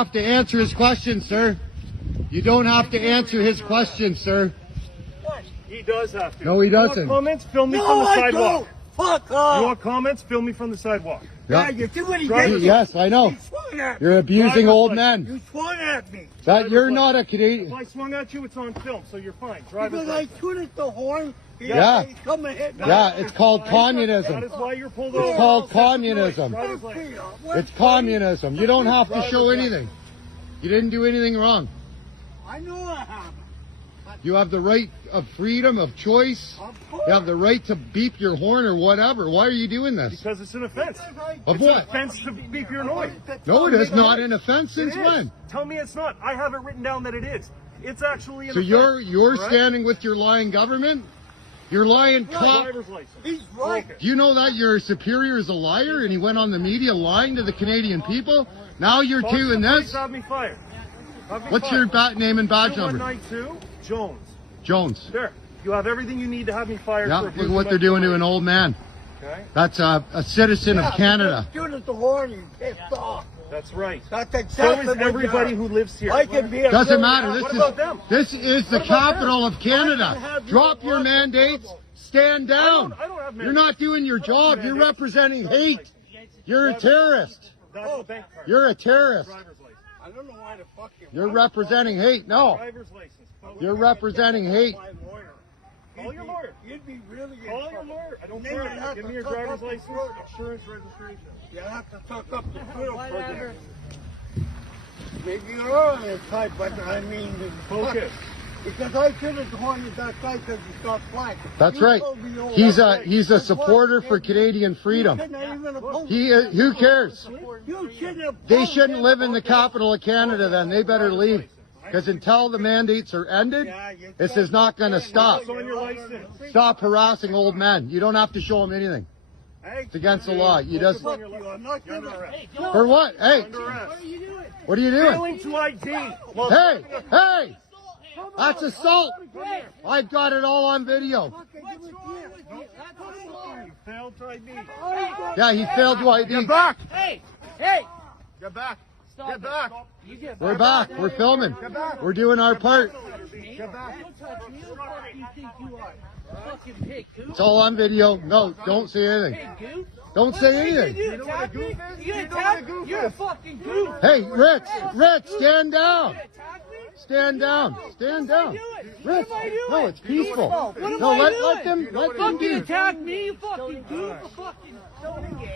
have to answer his question, sir. You don't have to answer his question, sir. He does have to. No, he doesn't. You want comments? Film me from the sidewalk. Fuck off. You want comments? Film me from the sidewalk. Yeah, you see what he did? Yes, I know. You're abusing old men. You swung at me. That you're not a If Canadian. I swung at you, it's on film, so you're fine. Driver's Because I license. tooted the horn. Yeah. He come and hit me. Yeah, it's called That communism. is why you're pulled It's over. called communism. Driver's license. It's communism. You don't have to show anything. You didn't do anything wrong. I know I haven't. You have the right of freedom of choice. You have the right to beep your horn or whatever. Why are you doing this? Because it's an offense. Of It's an what? offense to beep your noise. No, it is not an offense. Since It is. when? Tell me it's not. I have it written down that it is. It's actually an So offense. you're right? standing with your lying government? Your lying cop? Driver's license. He's right. Do you know that your superior is a liar and he went on the media lying to the Canadian people? Now you're Call doing the police, this? Have me fired. Have me What's fired. your name and badge number? 2192 Jones. Jones. There. You have everything you need to have me fired. Yeah, for look at abusing what my they're doing to authority. an old man. Okay. That's a citizen of Canada. You tooted the horn. You pissed off. That's right. That's So exactly is what everybody you who lives here. I can be a Doesn't good matter. guy. What about them? This is the What about capital them? of I can Canada. have Drop your your mandates. Stand down. I don't have You're not doing your job. You're mandates. representing hate. You're a terrorist. That's the bank card. You're a terrorist. Driver's license. I don't know why the fuck you You're representing hate. No, Driver's license. you're representing hate. my lawyer. Call your lawyer. You'd be really in Call your trouble. lawyer. I don't Then care. you'd have Give to me your suck driver's up the license, throat. insurance registration. You have to suck up the thrill for this. Maybe you're on his side, but I mean, Focus. because I tooted the horn at that guy because he got flagged. That's You right. told me all He's that. a supporter for Canadian freedom. You couldn't even oppose Who cares? You shouldn't have They opposed shouldn't him. live in the capital of Canada then. They better leave. Because until the mandates are ended, this is not going to stop. It's on your license. Stop harassing old men. You don't have to show them anything. Hey, It's against the law. You just fuck you. I'm not You're giving under arrest. for what? Hey, Under arrest. what are you doing? Failing to ID. Well, Hey, hey, that's assault. I've got it all on video. you failed to ID. Yeah, he failed to ID. Get back. Hey! Hey! Get back. Stop Get it. back. You get We're back. We're filming. We're doing our part. Get back. Don't touch me. Who the fuck do you think you are? Fucking pig, goof. It's all on video. No, don't say anything. Pig, goof. Don't say anything. You attack me? You attack me? You're a fucking goof. Hey, Rich, stand down. You attack me? Stand down. Stand down. Rich, What am I doing? no, it's peaceful. What am No, I let doing? them Fucking do. attack me, you fucking goof. Fucking don't engage.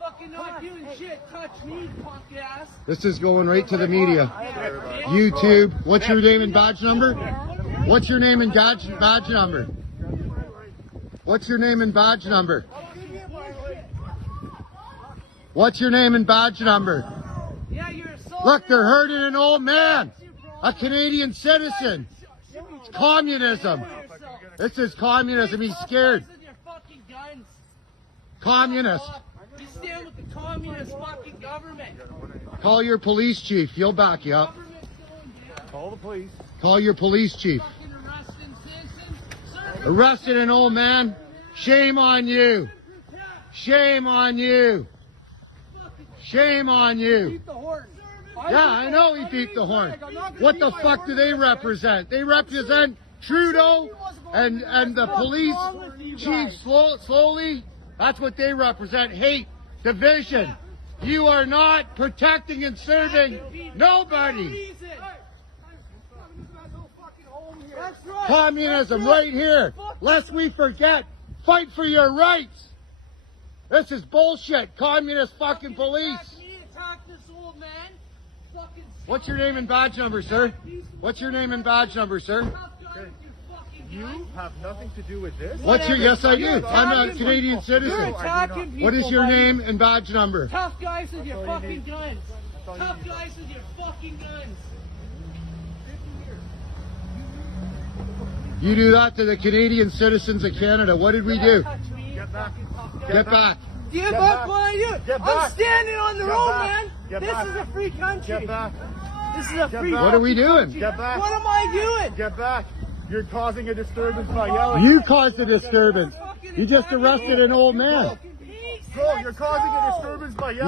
Fucking not doing shit. Touch me, punk ass. This is going right to the media. YouTube. What's your name and badge number? What's your name and badge number? What's your name and badge number? What's your name and badge number? Yeah, you're assaulting. Look, they're hurting an old man, a Canadian citizen. It's communism. This is communism. He's scared. Your fucking guns. Communist. You stand with the communist fucking government. Call your police chief. He'll back you up. Government's going down. Call the police. Call your police chief. Fucking arresting citizens. Arrested an old man. Shame on you. Shame on you. Shame on you. The horn. Yeah, I know he beat the horn. What the fuck do they represent? They represent Trudeau and the police chief slowly. That's what they represent. Hate, division. You are not protecting and serving nobody. That's right. Communism right here. Lest we forget, fight for your rights. This is bullshit. Communist fucking police. Attack this old man. Fucking What's your name and badge number, sir? What's your name and badge number, sir? You have nothing to do with this. What's your, yes I do. I'm a Canadian citizen. attacking people. What is your buddy. name and badge number? Tough guys with your fucking guns. Tough guys with your fucking guns. You do that to the Canadian citizens of Canada. What did we do? Touch me, you fucking punk. Get back. Give Get up back. what I do. Get I'm back. standing on the Get road, back. man. Get This back. is a free country. Get back. This is a Get free back. What are we doing? Get back. What am I doing? Get back. You're causing a disturbance by yelling. You caused the disturbance. You just arrested an old man. Peace. Bro, you're causing a disturbance by yelling.